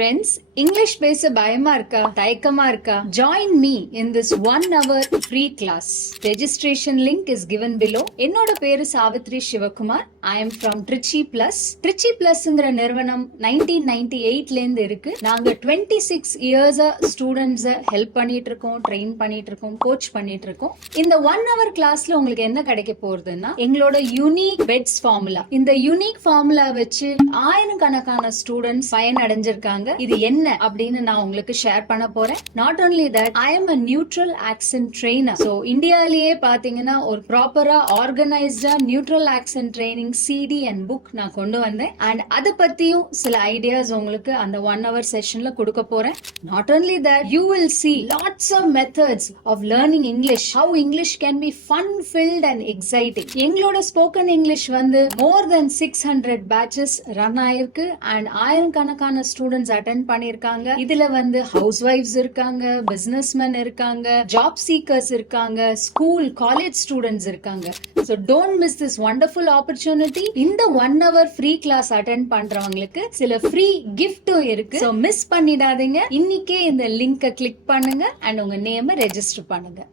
Friends, English பேச பயமா இருக்கா தயக்கமா இருக்கா? Join me in this 1 hour free class. Registration link is given below. என்னோட பேரு Savitri Sivakumar. I am from Trichy Plus. Trichy Plusங்கிற நிறுவனம் 1998ல இருந்து இருக்கு. நாங்க 26 இயர்ஸா ஸ்டூடெண்ட்ஸ் ஹெல்ப் பண்ணிட்டு இருக்கோம், ட்ரெயின் பண்ணிட்டு இருக்கோம், கோச் பண்ணிட்டு இருக்கோம். இந்த 1 hour கிளாஸ்ல உங்களுக்கு என்ன கிடைக்க போறதுன்னா எங்களோட யூனிக் பெட்ஸ் ஃபார்முலா. இந்த யூனிக் ஃபார்முலா வச்சு ஆயிரக்கணக்கான ஸ்டூடெண்ட்ஸ் பயன் அடைஞ்சிருக்காங்க. இது என்ன அப்படின்னு நான் உங்களுக்கு ஷேர் பண்ண போறேன். Not only that, I am a neutral accent trainer. So இந்தியாலேயே பாத்தீங்கன்னா ஒரு ப்ராப்பரா ஆர்கனைஸ்டா neutral accent training CD and book நான் கொண்டு வந்தேன். அண்ட் அதை பத்தியும் சில ஐடியாஸ் உங்களுக்கு அந்த 1 hour செஷன்ல கொடுக்க போறேன். Not only that, you will see lots of methods of learning English, how English can be fun filled and exciting. எங்களோட ஸ்போக்கன் இங்கிலீஷ் வந்து more than 600 பேட்சஸ் ரன் ஆயிருக்கு அண்ட் ஆயிரக்கணக்கான ஸ்டூடெண்ட்ஸ் அட்டென்ட் பண்ணிருக்காங்க. இதுல வந்து ஹவுஸ் வைஃப்ஸ் இருக்காங்க, businessman இருக்காங்க, job seekers இருக்காங்க, ஸ்கூல் காலேஜ் ஸ்டூடெண்ட்ஸ் இருக்காங்க. So don't miss this wonderful opportunity. இந்த 1 hour free class attend பண்றவங்களுக்கு சில free gift-ம் இருக்கு. So miss பண்ணிடாதீங்க. இன்னைக்கே இந்த லிங்கை கிளிக் பண்ணுங்க and உங்க நேமை ரெஜிஸ்டர் பண்ணுங்க.